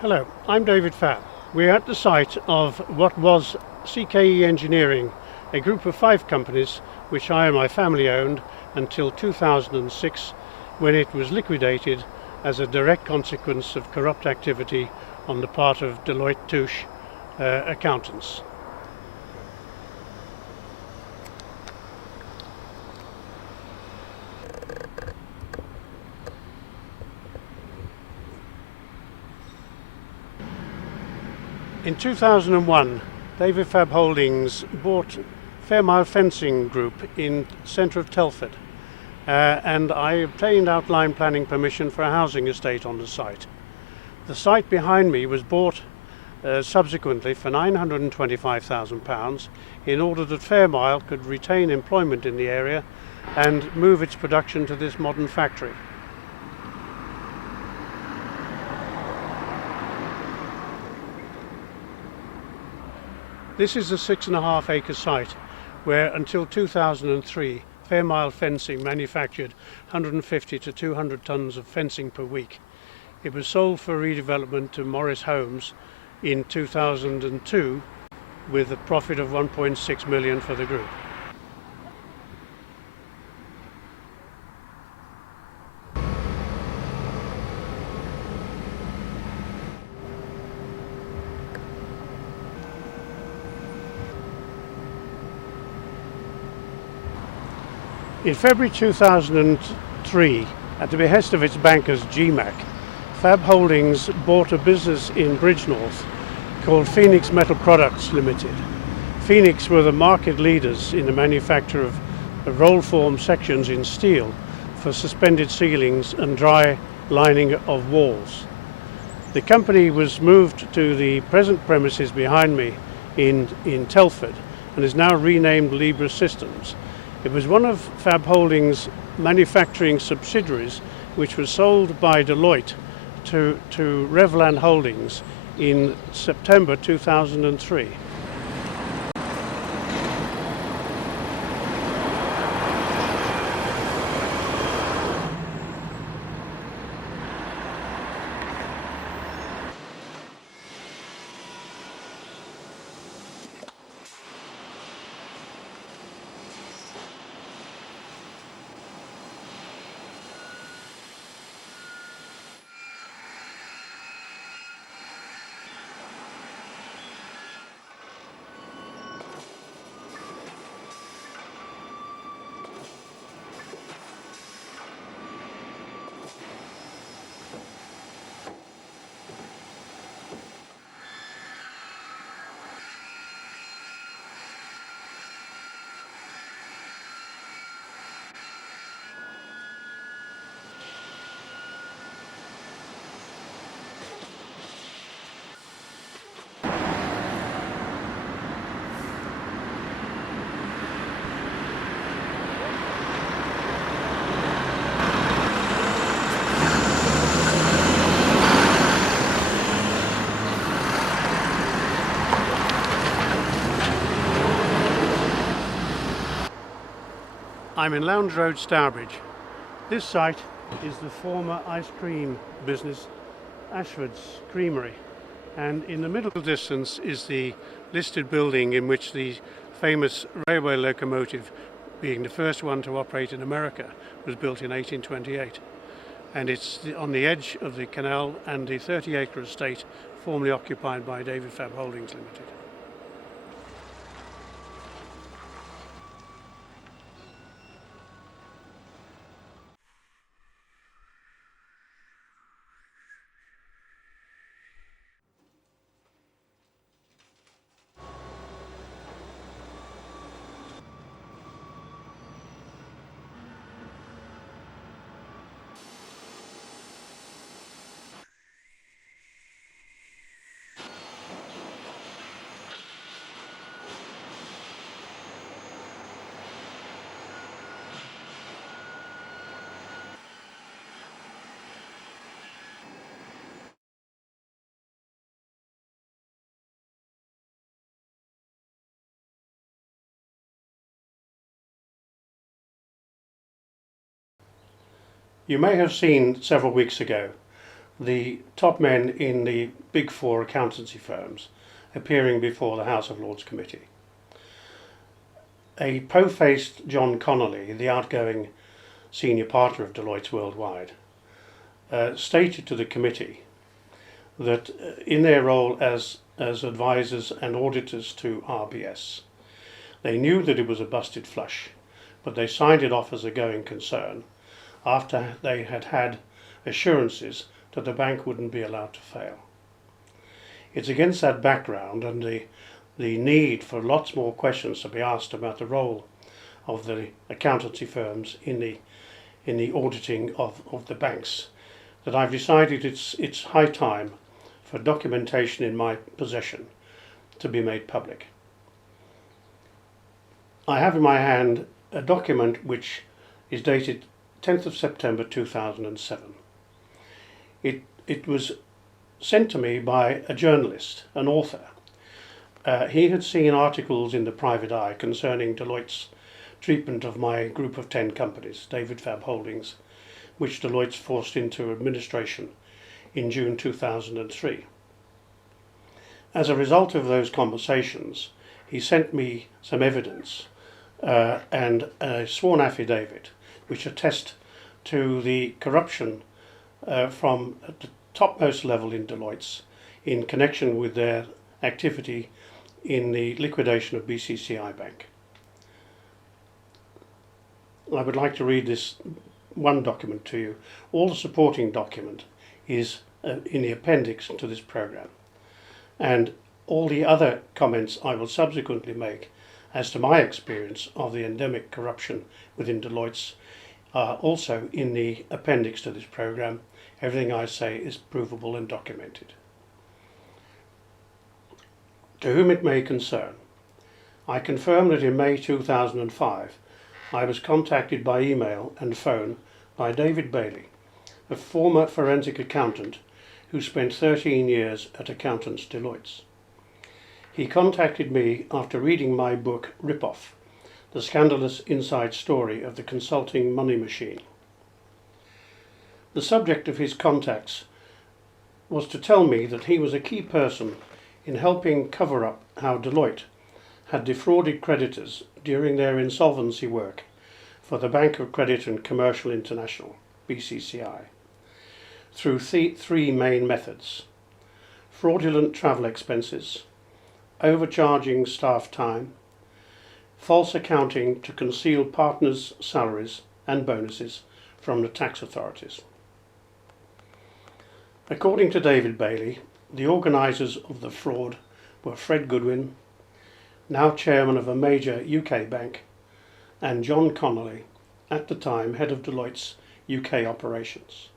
Hello, I'm David Fabb. We're at the site of what was CKE Engineering, a group of 5 companies which I and my family owned until 2006, when it was liquidated as a direct consequence of corrupt activity on the part of Deloitte Touche accountants. In 2001, Fab Holdings bought Fairmile Fencing Group in centre of Telford, and I obtained outline planning permission for a housing estate on the site. The site behind me was bought subsequently for £925,000 in order that Fairmile could retain employment in the area and move its production to this modern factory. This is a 6.5 acre site where until 2003 Fairmile Fencing manufactured 150 to 200 tonnes of fencing per week. It was sold for redevelopment to Morris Homes in 2002 with a profit of 1.6 million for the group. In February 2003, at the behest of its bankers GMAC, Fab Holdings bought a business in Bridgnorth called Phoenix Metal Products Limited. Phoenix were the market leaders in the manufacture of roll form sections in steel for suspended ceilings and dry lining of walls. The company was moved to the present premises behind me in Telford and is now renamed Libra Systems. It was one of Fab Holdings' manufacturing subsidiaries which was sold by Deloitte to Revlan Holdings in September 2003. I'm in Lounge Road, Stourbridge. This site is the former ice cream business Ashford's Creamery, and in the middle distance is the listed building in which the famous railway locomotive, being the first one to operate in America, was built in 1828. And it's on the edge of the canal and the 30-acre estate formerly occupied by Fab Holdings Limited. You may have seen several weeks ago the top men in the big four accountancy firms appearing before the House of Lords Committee. A po-faced John Connolly, the outgoing senior partner of Deloitte Worldwide, stated to the committee that in their role as advisors and auditors to RBS, they knew that it was a busted flush, but they signed it off as a going concern after they had had assurances that the bank wouldn't be allowed to fail. It's against that background and the need for lots more questions to be asked about the role of the accountancy firms in the auditing of the banks that I've decided it's high time for documentation in my possession to be made public. I have in my hand a document which is dated 10th of September 2007. It was sent to me by a journalist, an author. He had seen articles in the Private Eye concerning Deloitte's treatment of my group of 10 companies, Fab Holdings, which Deloitte forced into administration in June 2003. As a result of those conversations, he sent me some evidence and a sworn affidavit which attest to the corruption from the topmost level in Deloitte's in connection with their activity in the liquidation of BCCI Bank. I would like to read this one document to you. All the supporting document is in the appendix to this program, and all the other comments I will subsequently make as to my experience of the endemic corruption within Deloitte's are also in the appendix to this program. Everything I say is provable and documented. To whom it may concern, I confirm that in May 2005 I was contacted by email and phone by David Bailey, a former forensic accountant who spent 13 years at Accountants Deloitte's. He contacted me after reading my book Rip-Off, the scandalous inside story of the consulting money machine. The subject of his contacts was to tell me that he was a key person in helping cover up how Deloitte had defrauded creditors during their insolvency work for the Bank of Credit and Commercial International, BCCI, through three main methods: fraudulent travel expenses, overcharging staff time, false accounting to conceal partners' salaries and bonuses from the tax authorities. According to David Bailey, the organisers of the fraud were Fred Goodwin, now chairman of a major UK bank, and John Connolly, at the time head of Deloitte's UK operations.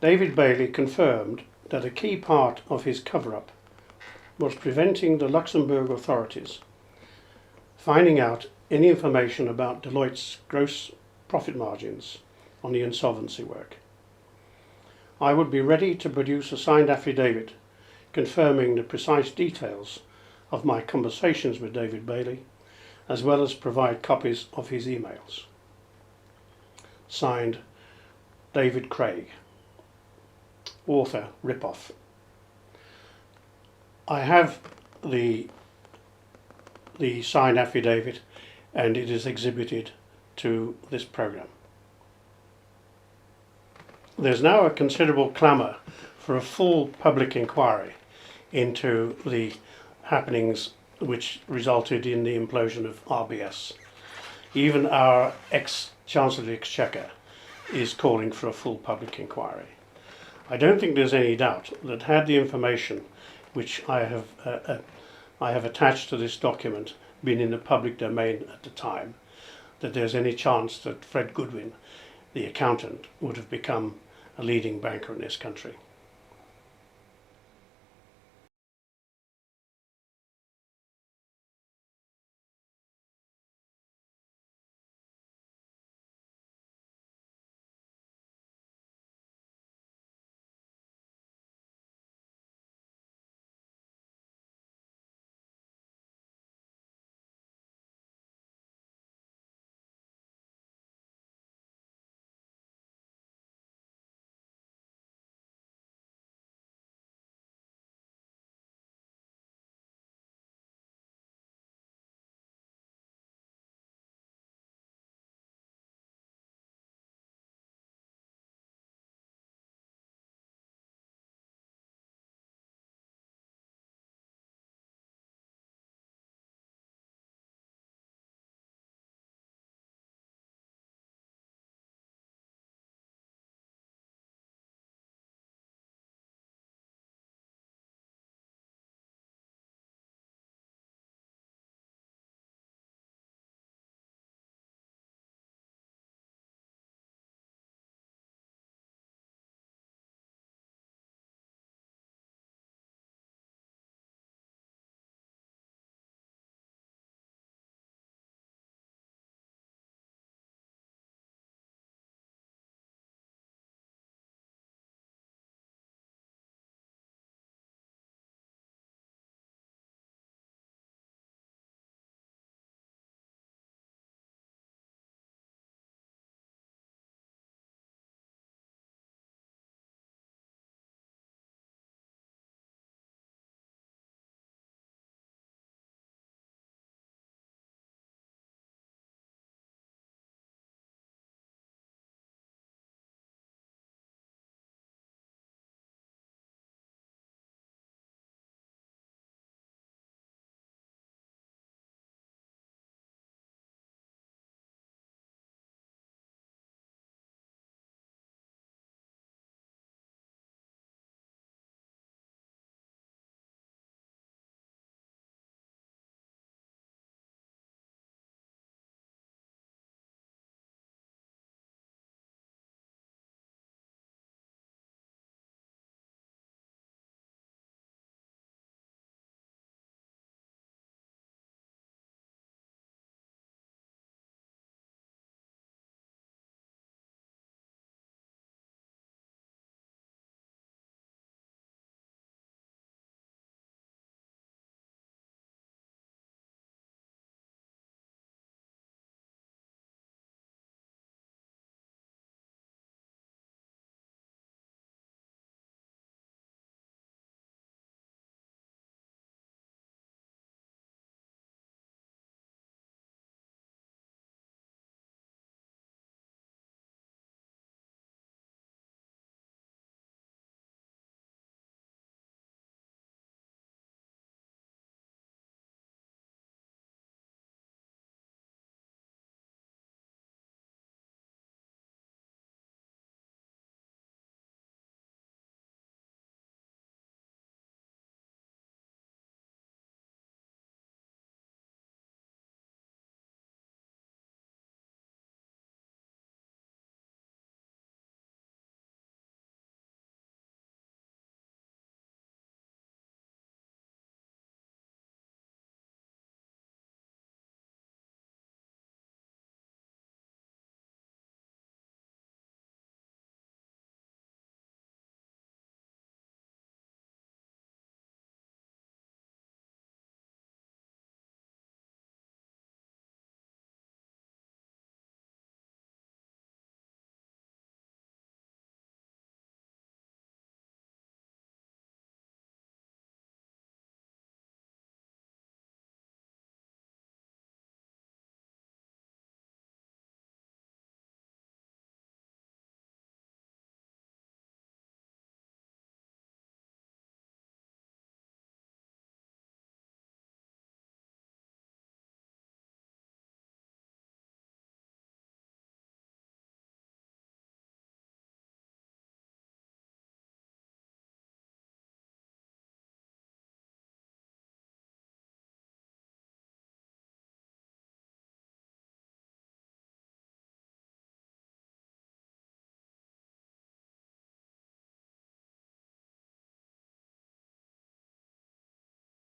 David Bailey confirmed that a key part of his cover-up was preventing the Luxembourg authorities finding out any information about Deloitte's gross profit margins on the insolvency work. I would be ready to produce a signed affidavit confirming the precise details of my conversations with David Bailey, as well as provide copies of his emails. Signed, David Craig, author, Rip-Off. I have the signed affidavit and it is exhibited to this program. There's now a considerable clamour for a full public inquiry into the happenings which resulted in the implosion of RBS. Even our ex-Chancellor of the Exchequer is calling for a full public inquiry. I don't think there's any doubt that had the information which I have attached to this document been in the public domain at the time, that there's any chance that Fred Goodwin, the accountant, would have become a leading banker in this country.